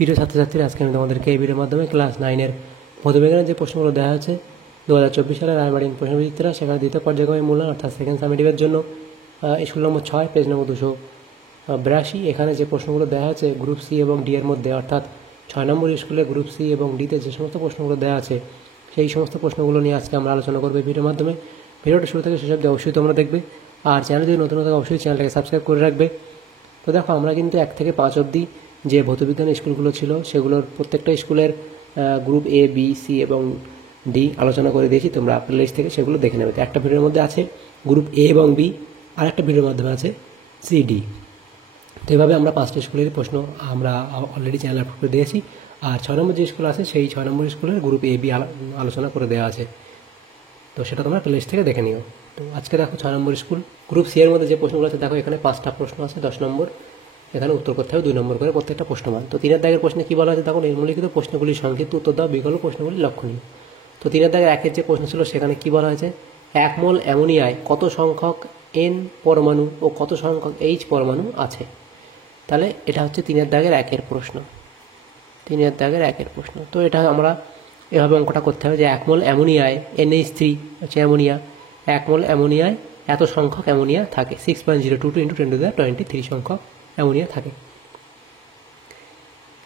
প্রিয় ছাত্রছাত্রীরা, আজকে আমি তোমাদেরকে এই ভিডিওর মাধ্যমে ক্লাস 9-এর ভৌতবিজ্ঞানের যে প্রশ্নগুলো দেওয়া হয়েছে 2024 সালের রায়মার্টিন প্রশ্নবিচিত্রা, সেখানে দ্বিতীয় পর্যায়ক্রমিক মূল্যায়ন অর্থাৎ সেকেন্ড সামেটিভের জন্য স্কুল নম্বর 6 পেজ নম্বর 282, এখানে যে প্রশ্নগুলো দেওয়া হয়েছে গ্রুপ সি এবং ডি এর মধ্যে, অর্থাৎ 6 নম্বর স্কুলে গ্রুপ সি এবং ডিতে যে সমস্ত প্রশ্নগুলো দেওয়া আছে সেই সমস্ত প্রশ্নগুলো নিয়ে আজকে আমরা আলোচনা করবো এই ভিডিওর মাধ্যমে। ভিডিওটা শুরু থেকে শেষ অবধি অবশ্যই তোমরা দেখবে, আর চ্যানেল যদি নতুন থাকে অবশ্যই চ্যানেলটাকে সাবস্ক্রাইব করে রাখবে। তো দেখো, আমরা কিন্তু 1 থেকে 5 অবধি যে ভৌতবিজ্ঞান স্কুলগুলো ছিল সেগুলোর প্রত্যেকটা স্কুলের গ্রুপ এ, বি, সি এবং ডি আলোচনা করে দিয়েছি। তোমরা প্লেলিস্ট থেকে সেগুলো দেখে নেবে। একটা ভিডিওর মধ্যে আছে গ্রুপ এ এবং বি, আর একটা ভিডিওর মাধ্যমে আছে সি, ডি। তো এইভাবে আমরা 5টা স্কুলের প্রশ্ন আমরা অলরেডি চ্যানেল আপলোড করে দিয়েছি, আর 6 নম্বর যে স্কুল আছে সেই 6 নম্বর স্কুলের গ্রুপ এ, বি আলোচনা করে দেওয়া আছে। তো সেটা তোমরা প্লেলিস্ট থেকে দেখে নিও। তো আজকে দেখো 6 নম্বর স্কুল গ্রুপ সি এর মধ্যে যে প্রশ্নগুলো আছে, দেখো এখানে 5টা প্রশ্ন আছে, 10 নম্বর। এখানে উত্তর করতে হবে 2 নম্বর করে প্রত্যেকটা প্রশ্নমান। তো 3-এর দাগের প্রশ্নে কী বলা আছে, দেখো নিম্নলিখিত প্রশ্নগুলি সংক্ষিপ্ত উত্তর দাও, বিকল্প প্রশ্নগুলি লক্ষণীয়। তো 3-এর দাগের 1-এর যে প্রশ্ন ছিল সেখানে কী বলা হয়েছে, 1 মোল অ্যামোনিয়ায় কত সংখ্যক N পরমাণু ও কত সংখ্যক H পরমাণু আছে। তাহলে এটা হচ্ছে 3-এর দাগের 1-এর প্রশ্ন। 3-এর দাগের 1-এর প্রশ্ন। তো এটা আমরা এভাবে অঙ্কটা করতে হবে যে 1 মোল অ্যামোনিয়ায় NH3 হচ্ছে অ্যামোনিয়া, 1 মোল অ্যামোনিয়ায় এত সংখ্যক অ্যামোনিয়া থাকে, 6.022 × 10⁻23 সংখ্যক অ্যামোনিয়া থাকে।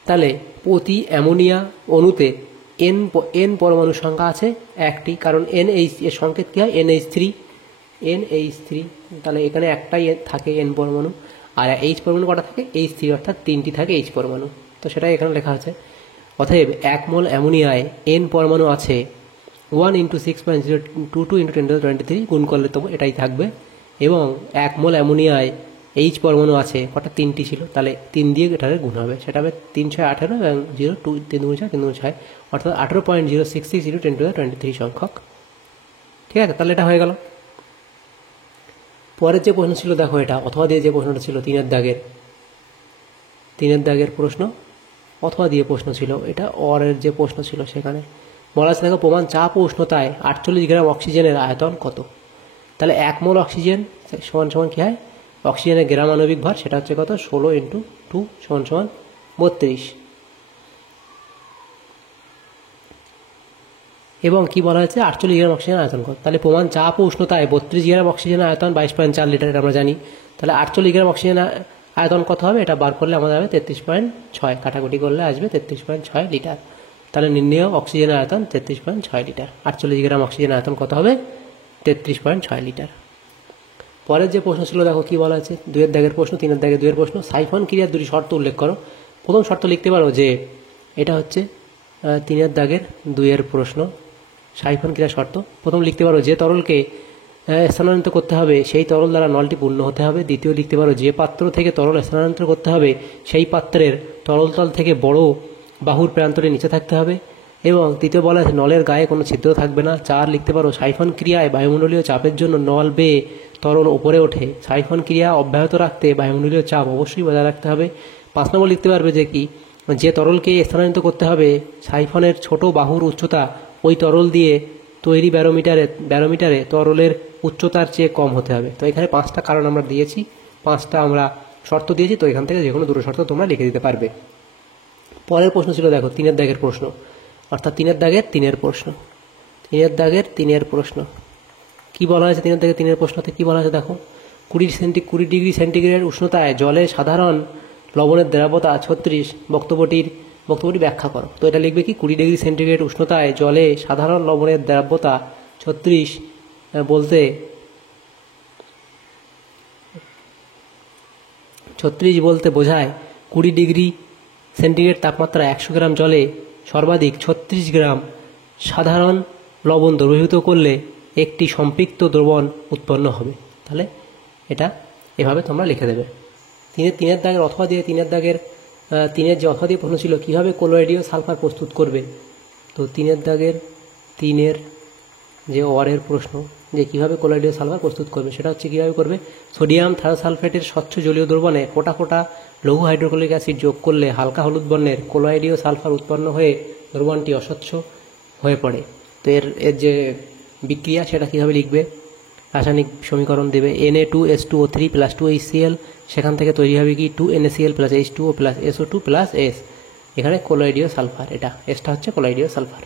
তাহলে প্রতি অ্যামোনিয়া অণুতে N পরমাণুর সংখ্যা আছে 1টি, কারণ NH এর সংকেত কী হয়, NH3। তাহলে এখানে একটাই থাকে N পরমাণু, আর H পরমাণু কটা থাকে, H3, অর্থাৎ 3টি থাকে H পরমাণু। তো সেটাই এখানে লেখা আছে। অতএব 1 মোল অ্যামোনিয়ায় N পরমাণু আছে 1 × 6.022 × 10⁻23 গুণ করলে তো এটাই থাকবে। এবং 1 মোল অ্যামোনিয়ায় H পরমাণু আছে কটা, 3টি ছিল, তাহলে 3 দিয়ে এটারে গুণ হবে, সেটা হবে 3 × 6 = 18 এবং 0 2 3 × 6 3 × 6, অর্থাৎ 18.066 × 10⁻23 সংখ্যক। ঠিক আছে, তাহলে এটা হয়ে গেল। পরের যে প্রশ্ন ছিল, দেখো এটা অথবা দিয়ে যে প্রশ্নটা ছিল 3-এর দাগের প্রশ্ন, অথবা দিয়ে প্রশ্ন ছিল, এটা অরের যে প্রশ্ন ছিল সেখানে বলা আছে, দেখো প্রমাণ চাপ ও উষ্ণতায় 48 গ্রাম অক্সিজেনের আয়তন কত। তাহলে 1 মোল অক্সিজেন সমান কী হয়, অক্সিজেনের গ্রাম আণবিক ভর, সেটা হচ্ছে কত, 16 × 2 = 32। এবং কি বলা হয়েছে, 48 গ্রাম অক্সিজেন আয়তন কত। তাহলে প্রমাণ চাপ ও উষ্ণতায় 32 গ্রাম অক্সিজেনের আয়তন 22.4 লিটার, আমরা জানি। তাহলে 48 গ্রাম অক্সিজেন আয়তন কত হবে, এটা বার করলে আমাদের হবে 33.6, কাটাকুটি করলে আসবে 33.6 লিটার। তাহলে নির্ণেয় অক্সিজেনের আয়তন 33.6 লিটার। 48 গ্রাম অক্সিজেনের আয়তন কত হবে, 33.6 লিটার। পরের যে প্রশ্ন ছিল, দেখো কি বলা আছে, 2-এর দাগের প্রশ্ন, 3-এর দাগের 2-এর প্রশ্ন। সাইফন ক্রিয়ার 2টি শর্ত উল্লেখ করো। প্রথম শর্ত লিখতে পারো যে, এটা হচ্ছে 3-এর দাগের 2-এর প্রশ্ন, সাইফন ক্রিয়ার শর্ত। প্রথম লিখতে পারো যে তরলকে স্থানান্তরিত করতে হবে সেই তরল দ্বারা নলটি পূর্ণ হতে হবে। দ্বিতীয় লিখতে পারো যে পাত্র থেকে তরল স্থানান্তর করতে হবে সেই পাত্রের তরলতল থেকে বড় বাহুর প্রান্তরে নিচে থাকতে হবে। এবং তৃতীয় বলা আছে নলের গায়ে কোনো ছিদ্র থাকবে না। 4 লিখতে পারো সাইফন ক্রিয়ায় বায়ুমণ্ডলীয় চাপের জন্য নল বেয়ে তরল উপরে ওঠে। সাইফন ক্রিয়া অব্যাহত রাখতে বায়ুমণ্ডলীয় চাপ অবশ্যই বজায় রাখতে হবে। 5 নম্বর লিখতে পারবে যে কি, যে তরলকে স্থানান্তরিত করতে হবে সাইফনের ছোট বাহুর উচ্চতা ওই তরল দিয়ে তৈরি ব্যারোমিটারে তরলের উচ্চতার চেয়ে কম হতে হবে। তো এখানে 5টা কারণ আমরা দিয়েছি, 5টা আমরা শর্ত দিয়েছি। তো এখান থেকে যে কোনো 2টো শর্ত তোমরা লিখে দিতে পারবে। পরের প্রশ্ন ছিল, দেখো 3-এর দাগের প্রশ্ন, অর্থাৎ 3-এর দাগের 3-এর প্রশ্ন। 3-এর দাগের 3-এর প্রশ্ন কী বলা হয়েছে, 3-এর দাগের 3-এর প্রশ্নতে কী বলা হয়েছে, দেখো 20 ডিগ্রি সেন্টিগ্রেড উষ্ণতায় জলে সাধারণ লবণের দ্রাব্যতা 36, বক্তব্যটি ব্যাখ্যা করো। তো এটা লিখবে কি, 20 ডিগ্রি সেন্টিগ্রেড উষ্ণতায় জলে সাধারণ লবণের দ্রাব্যতা 36 বলতে বোঝায় 20 ডিগ্রি সেন্টিগ্রেড তাপমাত্রা 100 গ্রাম জলে সর্বাধিক 36 গ্রাম সাধারণ লবণ দ্রবীভূত করলে একটি সম্পৃক্ত দ্রবণ উৎপন্ন হবে। তাহলে এটা এভাবে তোমরা লিখে দেবে। 3-এর দাগের অথবা দিয়ে 3-এর দাগের 3-এর যে অথবা দিয়ে প্রশ্ন ছিল, কীভাবে কোলোয়েডীয় সালফার প্রস্তুত করবে। তো 3-এর দাগের 3-এর যে ওয়ারের প্রশ্ন, যে কীভাবে কোলোয়েডীয় সালফার প্রস্তুত করবে, সেটা হচ্ছে কীভাবে করবে, সোডিয়াম থায়োসালফেটের স্বচ্ছ জলীয় দ্রবণে ফোঁটা ফোঁটা লঘু হাইড্রোক্লোরিক অ্যাসিড যোগ করলে হালকা হলুদ বর্ণের কোলোয়েডীয় সালফার উৎপন্ন হয়ে দ্রবণটি অস্বচ্ছ হয়ে পড়ে। তো এর যে বিক্রিয়া সেটা কীভাবে লিখবে, রাসায়নিক সমীকরণ দেবে Na2H2O3 + 2HCl, সেখান থেকে তৈরি হবে কি 2NaCl + H2O + SO2 + S। এখানে কোলয়েডীয় সালফার, এটা এসটা হচ্ছে কোলয়েডীয় সালফার।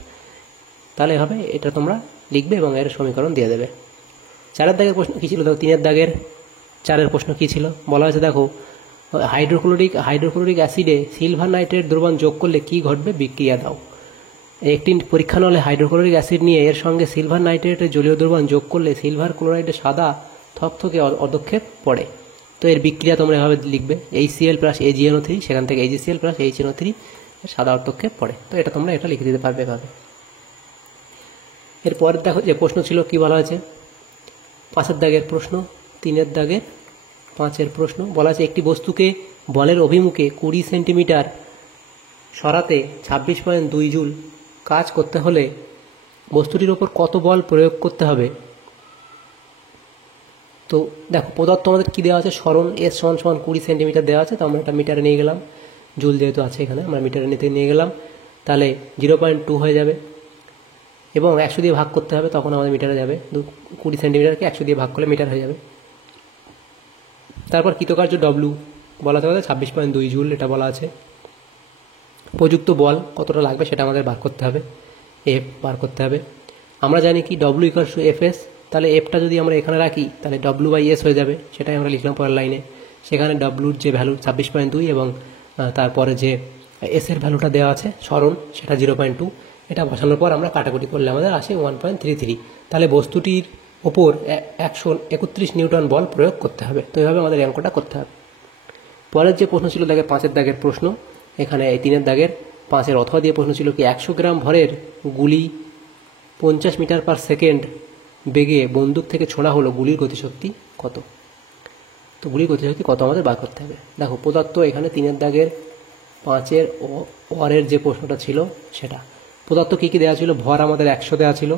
তাহলে এভাবে এটা তোমরা লিখবে এবং এর সমীকরণ দিয়ে দেবে। 4 দাগের প্রশ্ন কী ছিল? দেখো 3 দাগের 4 প্রশ্ন কী ছিল, বলা হয়েছে দেখো হাইড্রোক্লোরিক অ্যাসিডে সিলভার নাইট্রেট দ্রবণ যোগ করলে কি ঘটবে, বিক্রিয়া দাও। একটি পরীক্ষা নলে হাইড্রোক্লোরিক অ্যাসিড নিয়ে এর সঙ্গে সিলভার নাইট্রেটের জলীয় দ্রবণ যোগ করলে সিলভার ক্লোরাইডে সাদা থকথকে অদক্ষেপ পড়ে। তো এর বিক্রিয়া তোমরা এভাবে লিখবে, HCl প্লাস AgNO3, সেখান থেকে AgCl প্লাস HNO3 সাদা অর্ধক্ষেপ পড়ে। তো এটা তোমরা এটা লিখে দিতে পারবে এভাবে। এরপরের দেখো যে প্রশ্ন ছিল কি বলা হয়েছে, 5 দাগের প্রশ্ন, 3 দাগের 5 প্রশ্ন বলা আছে একটি বস্তুকে বলের অভিমুখে 20 সেন্টিমিটার সরাতে 26.2 জুল কাজ করতে হলে বস্তুটির ওপর কত বল প্রয়োগ করতে হবে। তো দেখো পদার্থ আমাদের কী দেওয়া আছে, সরণ S = 20 সেন্টিমিটার দেওয়া আছে, তো আমরা এটা মিটারে নিয়ে গেলাম, জুল যেহেতু আছে এখানে আমরা মিটারে নিয়ে গেলাম, তাহলে 0.2 হয়ে যাবে এবং 100 দিয়ে ভাগ করতে হবে, তখন আমাদের মিটারে যাবে। 20 সেন্টিমিটারকে 100 দিয়ে ভাগ করলে মিটার হয়ে যাবে। তারপর কৃতকার্য ডব্লু বলা আছে 26.2 জুল, এটা বলা আছে। প্রযুক্ত বল কতটা লাগবে সেটা আমাদের বার করতে হবে, এফ বার করতে হবে। আমরা জানি কি ডব্লু = FS, তাহলে এফটা যদি আমরা এখানে রাখি তাহলে W/S হয়ে যাবে, সেটাই আমরা লিখলাম পরের লাইনে। সেখানে ডব্লুর যে ভ্যালু 26.2 এবং তারপরে যে এসের ভ্যালুটা দেওয়া আছে সরণ, সেটা 0.2, এটা বসানোর পর আমরা কাটাকুটি করলে আমাদের আসে 1.33। তাহলে বস্তুটির ওপর 131 নিউটন বল প্রয়োগ করতে হবে। তো এইভাবে আমাদের অঙ্কটা করতে হবে। পরের যে প্রশ্ন ছিল দেখে 5 দাগের প্রশ্ন, এখানে এই 3 দাগের 5 অথবা দিয়ে প্রশ্ন ছিল কি 100 গ্রাম ভরের গুলি 50 মিটার পার সেকেন্ড বেগে বন্দুক থেকে ছোড়া হলো, গুলির গতিশক্তি কত? তো গুলির গতিশক্তি কত আমাদের বার করতে হবে। দেখো প্রদত্ত এখানে 3 দাগের 5 ওয়ারের যে প্রশ্নটা ছিল সেটা প্রদত্ত কী কী দেওয়া ছিল, ভর আমাদের 100 দেওয়া ছিল,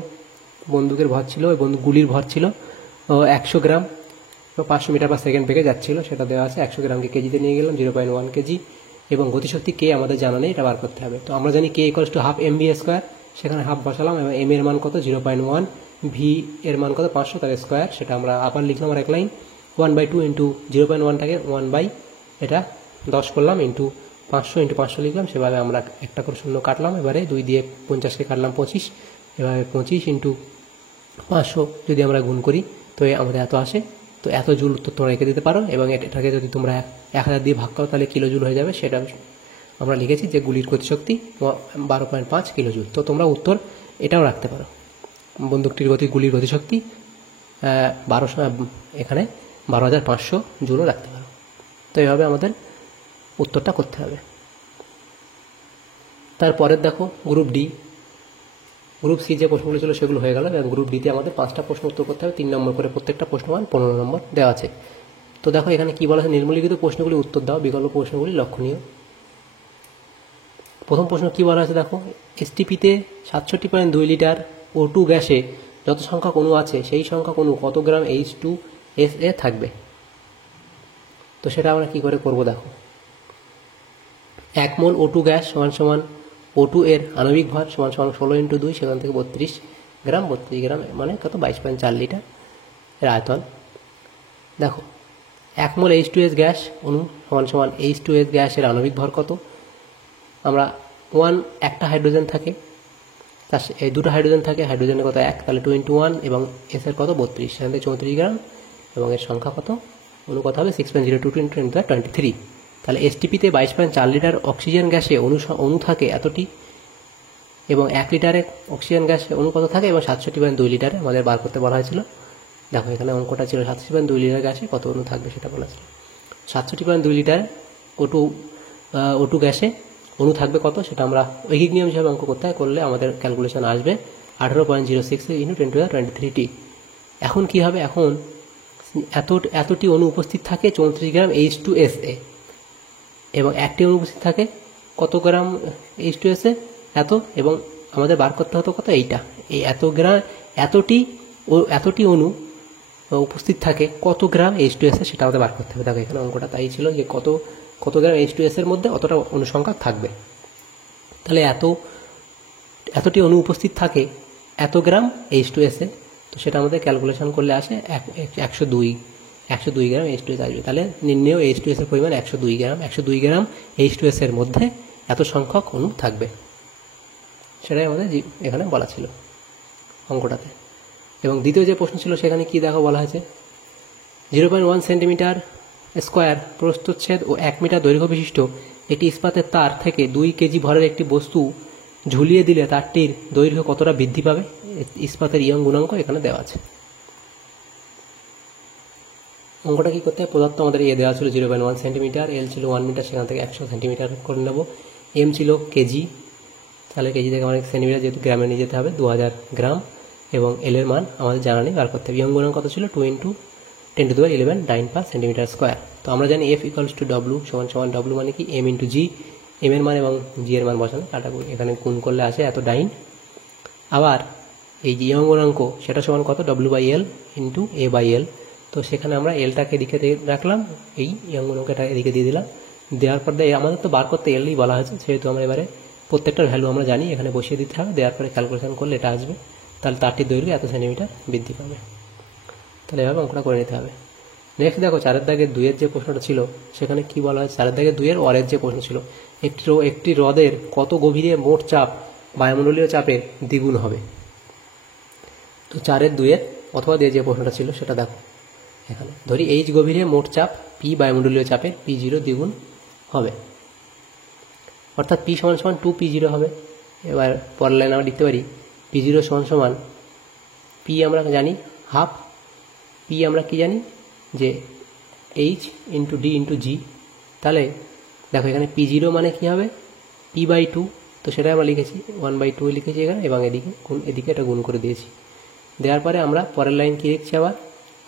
বন্দুকের ভর ছিল, গুলির ভর ছিল 100 গ্রাম, 500 মিটার পার সেকেন্ড বেগে যাচ্ছিল, সেটা দেওয়া আছে। 100 গ্রামকে কেজিতে নিয়ে গেলাম, 0.1 কেজি, এবং গতিশক্তি কে আমাদের জানা নেই, এটা বার করতে হবে। তো আমরা জানি K = ½ mv², সেখানে হাফ বসালাম, এবং m এর মান কত 0.1, v এর মান কত 500, তার স্কোয়ার, সেটা আমরা আবার লিখলাম আর এক লাইন। 1/2 ইন্টু 0.1টাকে 1 এটা 10 করলাম, ইন্টু 500 × 500 লিখলাম, সেভাবে আমরা একটা করে শূন্য কাটলাম। এবারে 2 দিয়ে 50কে কাটলাম 25, এভাবে 25 × 500 যদি আমরা গুণ করি তো আমাদের এত আসে। তো এত জুল উত্তর তোমরা রেখে দিতে পারো, এবং এটাকে যদি তোমরা 1000 দিয়ে ভাগ করো তাহলে কিলো জুল হয়ে যাবে। সেটা আমরা লিখেছি যে গুলির গতিশক্তি 12.5 কিলো জুল। তো তোমরা উত্তর এটাও রাখতে পারো, বন্দুকটির গুলির গতিশক্তি 1200, এখানে 12,500 জুলও রাখতে পারো। তো এইভাবে আমাদের উত্তরটা করতে হবে। তারপরের দেখো গ্রুপ ডি, গ্রুপ সি যে প্রশ্নগুলো ছিল সেগুলো হয়ে গেল, এবং গ্রুপ ডিতে আমাদের 5টা প্রশ্ন উত্তর করতে হবে, 3 নম্বর করে প্রত্যেকটা প্রশ্ন মান 15 নম্বর দেওয়া আছে। তো দেখো এখানে কি বলা আছে, নিম্নলিখিত প্রশ্নগুলি উত্তর দাও, বিকল্প প্রশ্নগুলি লক্ষণীয়। প্রথম প্রশ্ন কি বলা আছে দেখো, STPতে 67.2 লিটার O2 গ্যাসে যত সংখ্যক অণু আছে সেই সংখ্যক অণু কত গ্রাম H2SA থাকবে। তো সেটা আমরা কি করে করব দেখো, 1 মোল O2 গ্যাস = O2 এর আণবিক ভর = 16 × 2, সেখান থেকে 32 গ্রাম, 32 গ্রাম মানে কত 22.4 লিটার এর আয়তন। দেখো 1 মোল H2S গ্যাস অণু = H2S গ্যাসের আণবিক ভর কত, আমরা একটা হাইড্রোজেন থাকে, তার এই দুটো হাইড্রোজেন থাকে, হাইড্রোজেনের কত 1, তাহলে 2 × 1, এবং এসের কত 32, সেখান থেকে 34 গ্রাম, এবং এর সংখ্যা কত অণু কত হবে 6.02 × 10⁻23। তাহলে STPতে 22.4 লিটার অক্সিজেন গ্যাসে অণু থাকে এতটি, এবং 1 লিটারে অক্সিজেন গ্যাসে অণু কত থাকে, এবং 67.2 লিটারে আমাদের বার করতে বলা হয়েছিল। দেখো এখানে অঙ্কটা ছিল 67.2 লিটার গ্যাসে কত অণু থাকবে সেটা বলা ছিল। 67.2 লিটার O2 গ্যাসে অণু থাকবে কত, সেটা আমরা ঐকিক নিয়ম হিসাবে অঙ্ক করতে হয়, করলে আমাদের ক্যালকুলেশন আসবে 18.06 × 10⁻23t। এখন কি হবে, এখন এতটি অণু উপস্থিত থাকে 34 গ্রাম H2SA, এবং একটি অণু উপস্থিত থাকে কত গ্রাম H2SA এত, এবং আমাদের বার করতে হতো কত এইটা, এই এতটি অণু উপস্থিত থাকে কত গ্রাম H2SA, সেটা আমাদের বার করতে হবে। দেখো এখানে অঙ্কটা তাই ছিল যে কত গ্রাম H2S এর মধ্যে অতটা অনুসংখ্যা থাকবে। তাহলে এতটি অণু উপস্থিত থাকে এত গ্রাম H2SA, তো সেটা আমাদের ক্যালকুলেশন করলে আসে 102 গ্রাম H2S আসবে। তাহলে নির্ণেয় H2S এর পরিমাণ 102 গ্রাম। 102 গ্রাম H2S এর মধ্যে এত সংখ্যক অণু থাকবে, সেটাই আমাদের এখানে বলা ছিল অঙ্কটাতে। এবং দ্বিতীয় যে প্রশ্ন ছিল সেখানে কি দেখো বলা হয়েছে, 0.1 সেন্টিমিটার স্কোয়ার প্রস্থচ্ছেদ ও 1 মিটার দৈর্ঘ্য বিশিষ্ট একটি ইস্পাতের তার থেকে 2 কেজি ভরের একটি বস্তু ঝুলিয়ে দিলে তারটির দৈর্ঘ্য কতটা বৃদ্ধি পাবে। ইস্পাতের ইয়ং গুণাঙ্ক এখানে দেওয়া আছে। অঙ্কটা কী করতে হবে, পদার্থ আমাদের দেওয়া ছিল 0.1 সেন্টিমিটার, এল ছিল 1 মিটার, সেখান থেকে 100 সেন্টিমিটার করে নেব। এম ছিল কেজি, তাহলে কেজি থেকে আমাদের সেন্টিমিটার যেহেতু গ্রামে নিয়ে যেতে হবে 2000 গ্রাম, এবং এল এর মান আমাদের জানা নেই, বার করতে হবে। ইয়ং গুণাঙ্ক কত ছিল 2 × 10⁻11 9 পার সেন্টিমিটার স্কোয়ার। তো আমরা জানি F = W = W মানে কি M × G, এম এর মান এবং জি এর মান বসানো, কাটাকুটি এখানে গুণ করলে আসে এত ডাইন। আবার এই যে ইয়ং গুণাঙ্ক সেটা সমান কত, W/L × A/L। তো সেখানে আমরা এলটাকে এদিকে রাখলাম, এই ইয়ং গুণাঙ্কটা এদিকে দিয়ে দিলাম। দেওয়ার পর আমাদের তো বার করতে এলই বলা হয়েছে, সেহেতু আমরা এবারে প্রত্যেকটার ভ্যালু আমরা জানি, এখানে বসিয়ে দিতে হবে। দেওয়ার পরে ক্যালকুলেশন করলে এটা আসবে, তাহলে তারটির দৈর্ঘ্য এত সেন্টিমিটার বৃদ্ধি পাবে। তাহলে এভাবে অঙ্কটা করে নিতে হবে। নেক্সট দেখো 4 দাগের 2 যে প্রশ্নটা ছিল সেখানে কি বলা হয়, 4 দাগের 2 ওয়ারের যে প্রশ্ন ছিল, একটি হ্রদের কত গভীরে মোট চাপ বায়ুমণ্ডলীয় চাপের দ্বিগুণ হবে। তো 4-2 অথবা দিয়ে যে প্রশ্নটা ছিল সেটা দেখো, এখানে ধরি এইচ গভীরে মোট চাপ পি বায়ুমণ্ডলীয় চাপের P0 দ্বিগুণ হবে, অর্থাৎ P = 2P0 হবে। এবার পরের লাইন আমরা লিখতে পারি P0 = P আমরা জানি হাফ, P আমরা কি জানি যে H × D × G। তাহলে দেখো এখানে P0 মানে কি হবে P/2, তো সেটাই আমরা লিখেছি 1/2 লিখেছি এখানে, এবং এদিকে এটা গুণ করে দিয়েছি। দেওয়ার পরে আমরা পরের লাইন কি লিখছি, আবার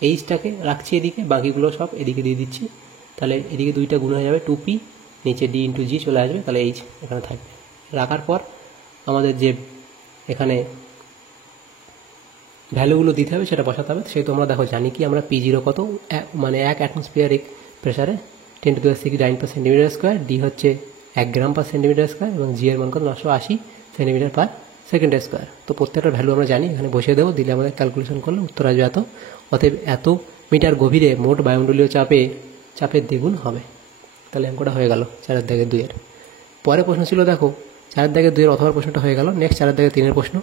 এইচটাকে রাখছি এদিকে, বাকিগুলো সব এদিকে দিয়ে দিচ্ছি। তাহলে এদিকে 2টা গুণ হয়ে যাবে 2P, নিচে D × G চলে আসবে, তাহলে এইচ এখানে থাকবে। রাখার পর আমাদের যে এখানে ভ্যালুগুলো দিতে হবে সেটা বসাতে হবে। সেহেতু আমরা দেখো জানি কি আমরা P0 কত, মানে 1 অ্যাটমসফিয়ারিক প্রেসারে 10⁻⁶ পার সেন্টিমিটার স্কোয়ার, ডি হচ্ছে 1 গ্রাম পার সেন্টিমিটার স্কোয়ার, এবং জি এর মান কত 980 সেন্টিমিটার পার সেকেন্ড স্কোয়ার। তো প্রত্যেকটা ভ্যালু আমরা জানি, এখানে বসিয়ে দেবো, দিলে আমাদের ক্যালকুলেশন করলে উত্তর আসবে এত। অতএব এত মিটার গভীরে মোট বায়ুমণ্ডলীয় চাপের দ্বিগুণ হবে। তাহলে অঙ্কটা হয়ে গেল 4-2। পরে প্রশ্ন ছিল দেখো 4-2 অথবা প্রশ্নটা হয়ে গেল। নেক্সট 4-3 প্রশ্ন,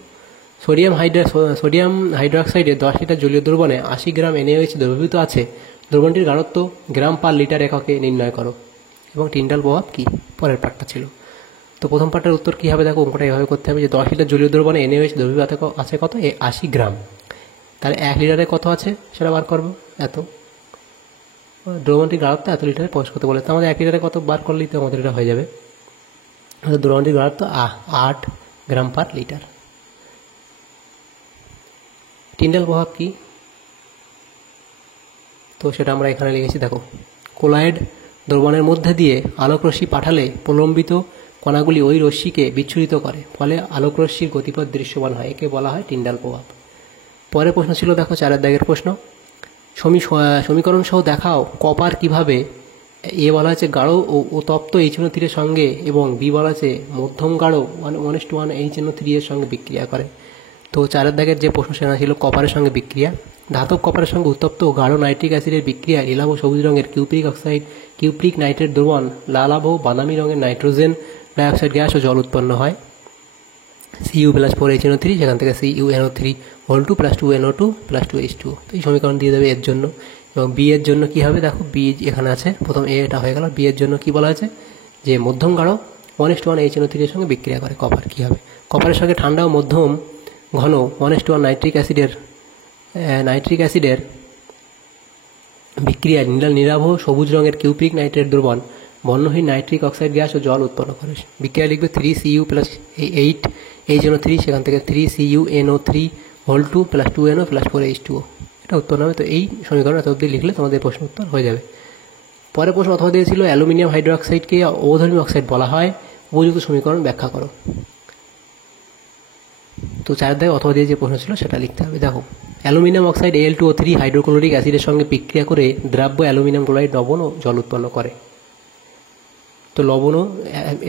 সোডিয়াম হাইড্রোক্সাইডে 10 লিটার জলীয় দ্রবণে 80 গ্রাম NaOH দ্রবীভূত আছে, দ্রবণটির ঘনত্ব গ্রাম পার লিটার এককে নির্ণয় করো এবং টিন্ডাল প্রভাব কি। পরের পার্টটা ছিল, তো প্রথম পার্টের উত্তর কী হবে দেখো, অঙ্কটা এভাবে করতে হবে যে 10 লিটার জলীয় দ্রবণে NaOH দ্রবীভূত আছে কত, 80 গ্রাম, তাহলে 1 লিটারে কত আছে সেটা বার করবো, এত। দ্রবণটির ঘনত্ব এত লিটারে প্রকাশ করতে বলে, তো আমাদের 1 লিটারে কত বার করলেই তো আমাদের এটা হয়ে যাবে। দ্রবণটির ঘনত্ব 8 গ্রাম পার লিটার। টিন্ডাল প্রভাব কি, তো সেটা আমরা এখানে লিখেছি দেখো, কোলয়েড দ্রবণের মধ্যে দিয়ে আলোকরশ্মি পাঠালে প্রলম্বিত কণাগুলি ওই রশ্মিকে বিচ্ছুরিত করে, ফলে আলোকরশ্মির গতিপথ দৃশ্যমান হয়, একে বলা হয় টিন্ডাল প্রভাব। পরের প্রশ্ন ছিল দেখো 4-দাগের প্রশ্ন, সমীকরণ সহ দেখাও কপার কিভাবে, এ বলা হচ্ছে গাঢ় ও তপ্ত HNO3 এর সঙ্গে, এবং বি বলা আছে মধ্যম গাঢ় 1:1 HNO3 এর সঙ্গে বিক্রিয়া করে। তো 4-দাগের যে প্রশ্ন সেটা ছিল কপারের সঙ্গে বিক্রিয়া। ধাতব কপারের সঙ্গে উত্তপ্ত ও গাঢ় নাইট্রিক অ্যাসিডের বিক্রিয়ায় নীলাভ সবুজ রঙের কিউপ্রিক নাইট্রেট দ্রবণ, লালাভ বাদামি রঙের নাইট্রোজেন ডাইঅক্সাইড গ্যাস ও জল উৎপন্ন হয়। Cu+4 HNO3, সেখান থেকে CuNO3(2 + 2NO2 + 2H2O। তো এই সমীকরণ দিয়ে দেবে এর জন্য। এবং বি এর জন্য কি হবে দেখো, বি এখানে আছে, প্রথম এ এটা হয়ে গেল। বি এর জন্য কি বলা আছে যে মধ্যম গাঢ় 1:1 HNO3 এর সঙ্গে বিক্রিয়া করে কপার, কি হবে কপারের সঙ্গে ঠান্ডা ও মধ্যম ঘন 1:1 নাইট্রিক অ্যাসিডের বিক্রিয়ায় নীলাভ সবুজ রঙের কিউপ্রিক নাইট্রেট দ্রবণ বর্ণহীন নাইট্রিক অক্সাইড গ্যাস ও জল উৎপন্ন করে। বিক্রিয়া লিখবে 3Cu + 8 HNO3, সেখান থেকে 3CuNO3(2 + 2NO + 4H2O), এটা উৎপন্ন হবে। তো এই সমীকরণ এত অবধি লিখলে তোমাদের প্রশ্ন উত্তর হয়ে যাবে। পরের প্রশ্ন অথবা দিয়েছিল অ্যালুমিনিয়াম হাইড্রোক্সাইডকে অধর্মী অক্সাইড বলা হয়, উপযুক্ত সমীকরণ ব্যাখ্যা করো। তো 4-দাগে অথবা দিয়ে যে প্রশ্ন ছিল সেটা লিখতে হবে। দেখো অ্যালুমিনিয়াম অক্সাইড Al2O3 হাইড্রোক্লোরিক অ্যাসিডের সঙ্গে বিক্রিয়া করে দ্রাব্য অ্যালুমিনিয়াম ক্লোরাইড লবণ ও জল উৎপন্ন করে। তো লবণও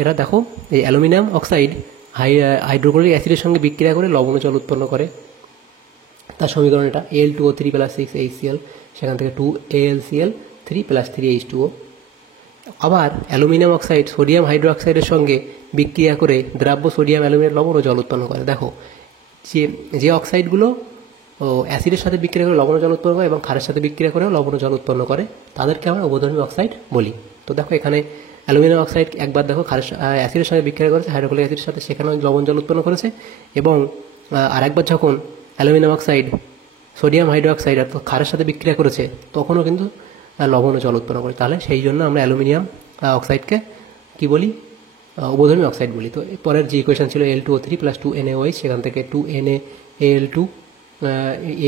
এরা দেখো এই অ্যালুমিনিয়াম অক্সাইড হাইড্রোক্লোরিক অ্যাসিডের সঙ্গে বিক্রিয়া করে লবণ ও জল উৎপন্ন করে। তার সমীকরণ এটা Al2O3 + 6HCl, সেখান থেকে 2AlCl3 + 3H2O। আবার অ্যালুমিনিয়াম অক্সাইড সোডিয়াম হাইড্রোক্সাইডের সঙ্গে বিক্রিয়া করে দ্রাব্য সোডিয়াম অ্যালুমিনিয়াম লবণ ও জল উৎপন্ন করে। দেখো যে যে অক্সাইডগুলো অ্যাসিডের সাথে বিক্রিয়া করে লবণ ও জল উৎপন্ন করে এবং ক্ষারের সাথে বিক্রিয়া করেও লবণ ও জল উৎপন্ন করে, তাদেরকে আমরা উভধর্মী অক্সাইড বলি। তো দেখো এখানে অ্যালুমিনিয়াম অক্সাইড একবার দেখো অ্যাসিডের সাথে বিক্রিয়া করেছে, হাইড্রোক্লোরিক অ্যাসিডের সাথে, সেখানেও লবণ জল উৎপন্ন করেছে। এবং আরেকবার যখন অ্যালুমিনিয়াম অক্সাইড সোডিয়াম হাইড্রোক্সাইড অর্থাৎ ক্ষারের সাথে বিক্রিয়া করেছে, তখনও কিন্তু লবণ ও জল উৎপন্ন করে। তাহলে সেই জন্য আমরা অ্যালুমিনিয়াম অক্সাইডকে কী বলি? উভধর্মী অক্সাইড বলি। তো পরের যে ইকুয়েশন ছিল Al2O3 + 2NaOH, সেখান থেকে 2NaAl2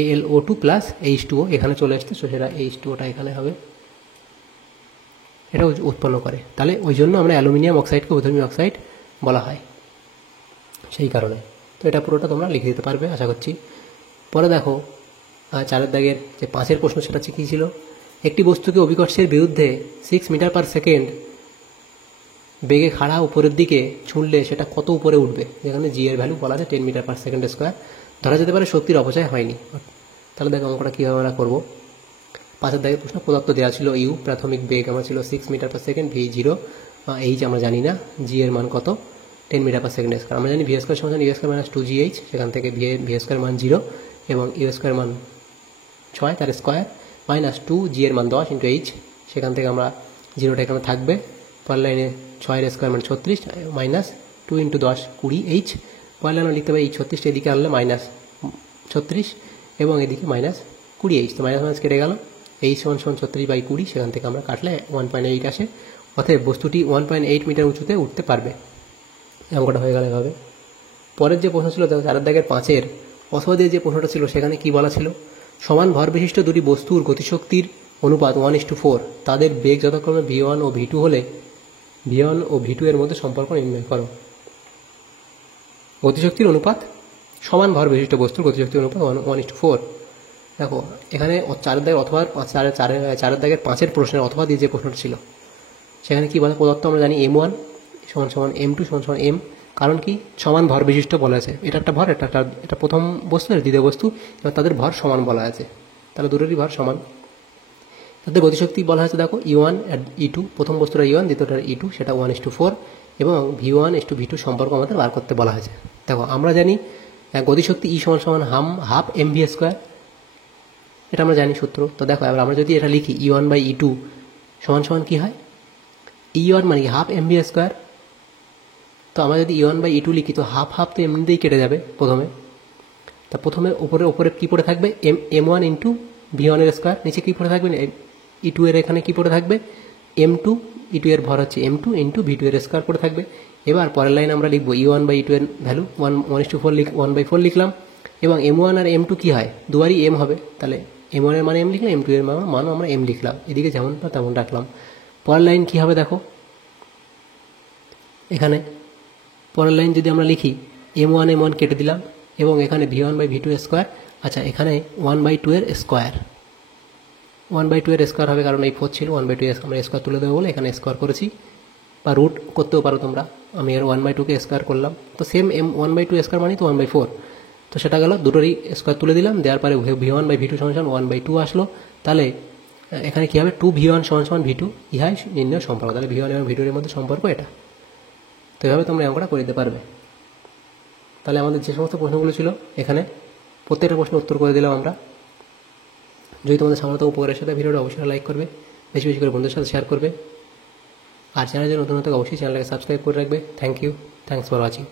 AlO2 + H2O এখানে চলে আসছে, তো সেটা H2Oটা এখানে হবে, এটা উৎপন্ন করে। তাহলে ওই জন্য আমরা অ্যালুমিনিয়াম অক্সাইডকে উভধর্মী অক্সাইড বলা হয়, সেই কারণে। তো এটা পুরোটা তোমরা লিখে দিতে পারবে আশা করছি। পরে দেখো 4 দাগের যে 5 প্রশ্ন, সেটা হচ্ছে কী ছিল? একটি বস্তুকে অভিকর্ষের বিরুদ্ধে 6 মিটার/সেকেন্ড বেগে খাড়া উপরের দিকে ছুঁড়লে সেটা কত উপরে উঠবে? যেখানে জি এর ভ্যালু বলা আছে 10 মিটার/সেকেন্ড²। ধরা যেতে পারে শক্তির অপচয় হয়নি। তাহলে দেখো অঙ্কটা কীভাবে আমরা করবো। 5 দাগের প্রশ্ন, পদার্থ দেওয়া ছিল ইউ, প্রাথমিক বেগ আমার ছিল 6 মিটার/সেকেন্ড, V0 এইচ আমরা জানি না, জি এর মান কত? 10 মিটার/সেকেন্ড²। আমরা জানি V² সমান U² - 2gh, সেখান থেকে V² মান 0 এবং U² মান 6 তার স্কোয়ার -2g এর মান 10 × h, সেখান থেকে আমরা 0টা এখানে থাকবে। পরের লাইনে 6 এর স্কোয়ার মানে 36 -2 × 10 20h। পরের লাইনে লিখতে পারি এই 36টা এদিকে আনলে -36 এবং এদিকে -20h, তো মাইনাস কেটে গেল। h সমান 36/20, সেখান থেকে আমরা কাটলে 1.8 আসে। অতএব বস্তুটি 1.8 মিটার উঁচুতে উঠতে পারবে। অঙ্কটা হয়ে গেল এভাবে। পরের যে প্রশ্ন ছিল 4 দাগের 5 অথবা দিয়ে যে প্রশ্নটা ছিল, সেখানে কি বলা ছিল? সমান ভর বিশিষ্ট দুটি বস্তুর গতিশক্তির অনুপাত 1:4, তাদের বেগ যথাক্রমে V1 ও V2 হলে V1 ও V2 এর মধ্যে সম্পর্ক নির্ণয় করো। গতিশক্তির অনুপাত, সমান ভর বিশিষ্ট বস্তুর গতিশক্তির অনুপাত 1:4। দেখো এখানে 4 দাগের অথবা 4 দাগের 5 প্রশ্নের অথবা দিয়ে যে প্রশ্নটা ছিল, সেখানে কি বলে? প্রদত্ত আমরা জানি M1 = M2 = M, কারণ কি? সমান ভর বিশিষ্ট বলা আছে। এটা একটা ভর, এটা প্রথম বস্তু, আর দ্বিতীয় বস্তু, এবার তাদের ভর সমান বলা আছে, তাহলে দুটোরই ভর সমান। তাদের গতিশক্তি বলা হয়েছে দেখো E1 আর E2, প্রথম বস্তুটা E1, দ্বিতীয়টা E2, সেটা 1:4 এবং V1:V2 সম্পর্ক আমাদের বার করতে বলা হয়েছে। দেখো আমরা জানি গতিশক্তি E = ½ mv², এটা আমরা জানি সূত্র। তো দেখো এবার আমরা যদি এটা লিখি E1/E2 সমান কী হয়? E1 মানে ½ mv²। তো আমরা যদি E1/E2 লিখি, তো হাফ তো এমনিতেই কেটে যাবে প্রথমে। তা প্রথমে উপরে কী পড়ে থাকবে? M1 × V1 এর স্কোয়ার, নিচে কী পড়ে থাকবে? E2 এর এখানে কী পড়ে থাকবে? M2, E2 এর ভর হচ্ছে M2 × V2 এর স্কোয়ার পড়ে থাকবে। এবার পরের লাইন আমরা লিখবো E1/E2 এর ভ্যালু 1:4 লিখলাম, এবং M1 আর M2 কী হয়? দুবারই M হবে, তাহলে M1 এর মানে M লিখলাম, M2 এর মান আমরা M লিখলাম, এদিকে যেমন তেমন রাখলাম। পরের লাইন কী হবে দেখো, এখানে পরের লাইন যদি আমরা লিখি M1 কেটে দিলাম, এবং এখানে V1/V2 এর স্কোয়ার। আচ্ছা এখানে 1/2 এর স্কোয়ার, 1/2 এর স্কোয়ার হবে, কারণ এই 4 ছিল, 1/2 আমরা স্কোয়ার তুলে দেবো বলে এখানে স্কোয়ার করেছি, বা রুট করতেও পারো তোমরা। আমি এর 1/2কে স্কোয়ার করলাম, তো সেম 1/2 স্কোয়ার মানে তো 1/4, তো সেটা গেল, দুটোরই স্কোয়ার তুলে দিলাম, দেওয়ার পরে V1/V2 = 1/2 আসলো। তাহলে এখানে কী হবে? 2V1 = V2, ইহাই নির্ণয় সম্পর্ক। তাহলে V1 এবং V2 এর মধ্যে সম্পর্ক এটা। তো এভাবে তোমরা অঙ্কটা করে দিতে পারবে। তাহলে আমাদের যে সমস্ত প্রশ্নগুলো ছিল এখানে প্রত্যেকটা প্রশ্নের উত্তর করে দিলাম আমরা। যদি তোমাদের সামনে উপকারের সাথে ভিডিওটা অবশ্যই লাইক করবে, বেশি বেশি করে বন্ধুদের সাথে শেয়ার করবে, আর চ্যানেলের নতুন অবশ্যই চ্যানেলটাকে সাবস্ক্রাইব করে রাখবে। Thank you, thanks for watching.